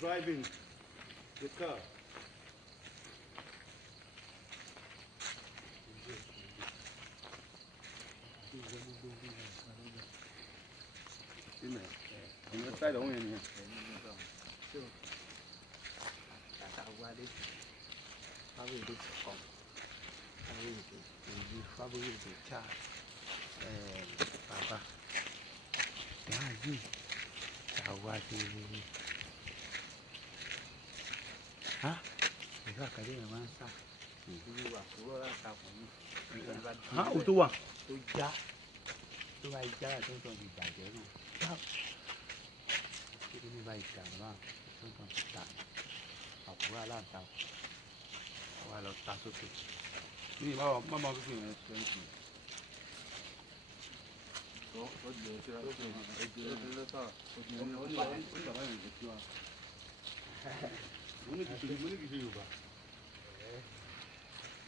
driving the car. Ini tay dong ini. Tạo qua đi phá hủy đi còn phá hủy đi phá hủy đi cha bà cái gì tạo qua thì hả thì ra cái gì mà sao thì bảo số là tạo hả ô tô à tôi cha tôi vay cha là tôi còn bị tài chế mà sao cái này vay cả mà tôi còn bị tài học qua làm tao qua là tao số tiền Ni mau cái gì này chuyện gì? có nhiều chưa có nhiều sao Bunu kişi ba.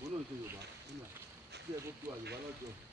Bunu kişi ba. Bunu. Dia buat dua juga lah tu.